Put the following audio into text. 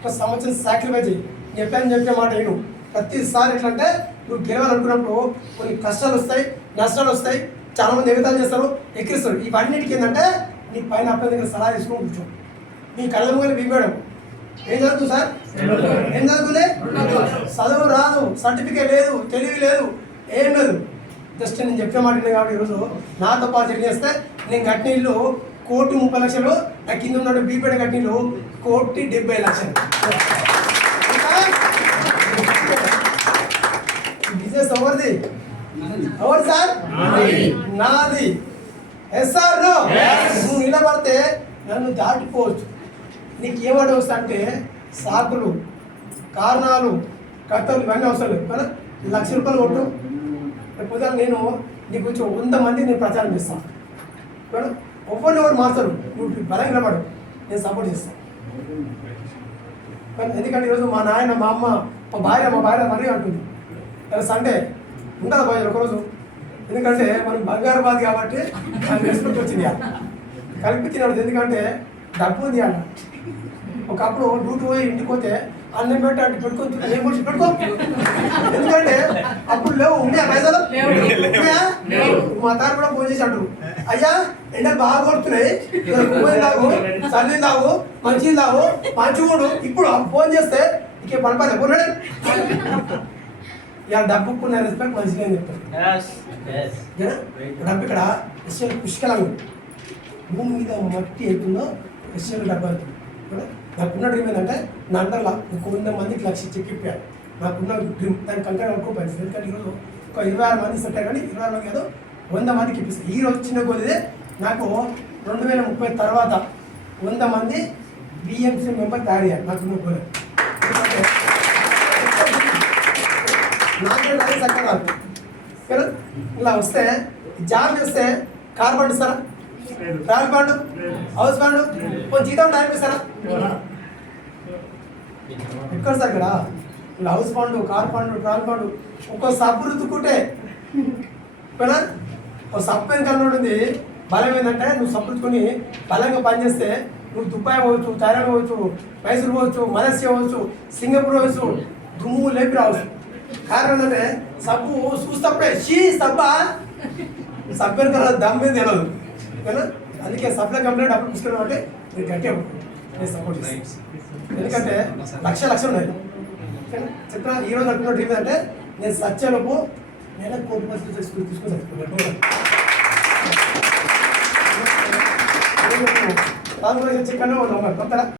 ఒక సంవత్సరం సాక్రిఫైస్ చేయి. చెప్పే మాట నేను ప్రతిసారి ఎట్లంటే నువ్వు గెలవాలనుకున్నప్పుడు కొన్ని కష్టాలు వస్తాయి, నష్టాలు వస్తాయి, చాలామంది ఎగతాలు చేస్తారు, ఎక్కిరిస్తారు. ఇవన్నిటికి ఏంటంటే నీ పైన అబ్బాయి దగ్గర సలహా తీసుకుని కూర్చో. నీ కళ్ళ ముందు బీమేయడం ఏం చదువుతుంది సార్? ఏం చదువుతుంది? చదువు రాదు, సర్టిఫికేట్ లేదు, తెలివి లేదు, ఏం లేదు. జస్ట్ నేను చెప్పే మాట కాబట్టి ఈరోజు నాతో పాటు చేస్తే నేను కట్టిన ఇల్లు 1,30,00,000, నా కింద ఉన్నాడు బీపీడ కట్టిన ఇల్లు 1,70,00,000. బిజినెస్ ఎవరిది? ఎవరు సార్? నాది. Yes sir? నో? నువ్వు నిలబడితే నన్ను దాటిపోవచ్చు. నీకు ఏమంటే వస్తా అంటే సాకులు, కారణాలు, కర్తలు ఇవన్నీ అవసరం లేదు. కదా ₹1,00,000 కొట్టు. లేకపోతే నేను నీ గురించి 100 మంది నేను ప్రచారం చేస్తాను. ఎవరు మారుతారు, నువ్వు బలంగా నిలబడు, నేను సపోర్ట్ చేస్తాను. ఎందుకంటే ఈరోజు మా నాయన, మా అమ్మ, మా భార్య మరీ అంటుంది సండే ఉండదు బాయ్ ఒకరోజు. ఎందుకంటే మనం బంగారు బాధ కాబట్టి నాకు రెస్పెక్ట్ వచ్చింది కలిపి తినదు. ఎందుకంటే డబ్బు ఉంది అన్న. ఒకప్పుడు డ్యూటీ పోయి ఇంటికి పోతే అన్నం పెట్టి అంటే పెట్టుకొని ఏం మనిషి పెట్టుకో. ఎందుకంటే అప్పుడు లేవు, ఉన్నాయా పైసలు? మా తాను కూడా ఫోన్ చేసి అంటారు, అయ్యా ఎండలు బాగా కొడుతున్నాయి, కుమ్మని తాగు, చల్లి తాగు, మంచి తాగు, మంచిగుడు. ఇప్పుడు ఫోన్ చేస్తే ఇంకే పడిపోలే కొన్నాడు. ఇక డబ్బుకున్న రెస్పెక్ట్ మంచిగా చెప్తారు. డబ్బు ఇక్కడ ఎస్ఎల్ పుష్కలంగా భూమి మీద మట్టి అవుతుందో ఎస్ఎల్ డబ్బు అవుతుంది. నాకున్న డ్రీమ్ ఏంటంటే నా అండర్లా 100 మందికి లక్ష చెక్కిప్పారు. నాకున్న డ్రీమ్ దాని కంకర అనుకోపోయింది. ఎందుకంటే ఈరోజు ఒక 26 మంది సెట్ కానీ 26 మంది కాదు 100 మందికి ఇప్పిస్తాను. ఈరోజు చిన్న గోలిదే నాకు 2030 తర్వాత 100 మంది బిఎంసీ మెంబర్ తయారు చేయాలి. నాకున్న గోలే. నాకే అది చక్కగా రాదు కదా. ఇలా వస్తే జాబ్ చేస్తే కార్ బండి ఇస్తారా? ట్రావెల్ బండు, హౌస్ బండు, కొంచెం జీతం టైం ఇస్తారా? ఎక్కడ సార్ ఇక్కడ ఇలా హౌస్ బండు, కార్ బండు, ట్రావెల్ బండు ఒక్కో సబ్బు రుద్దుకుంటే కదా. ఒక సబ్బు వెనకాల ఉంటుంది. బలం ఏంటంటే నువ్వు సబ్బు రుద్దుకొని బలంగా పనిచేస్తే నువ్వు దుబాయ్ పోవచ్చు, థైలాండ్ పోవచ్చు, మైసూర్ పోవచ్చు, మలేషియా పోవచ్చు, సింగపూర్ పోవచ్చు, దుమ్ము లేపి రావచ్చు. కారణం ఏంటంటే సబ్బు చూస్తప్పుడే సబ్బా సబ్బు వెనకాల దమ్మే తెలియదు కదా. అందుకే సప్లై కంప్లైంట్ అప్పుడు తీసుకున్నాం అంటే మీరు గట్టిగా నేను సపోర్ట్ చేస్తాను. ఎందుకంటే లక్షలు ఉన్నాయి చెప్పిన. ఈరోజు అనుకున్న డ్రీమ్ అంటే నేను సత్యలోపు నెలకు ₹1,00,00,000 తీసుకొని చదువుకున్నాను. చెక్కనే ఉన్నాం కొత్తగా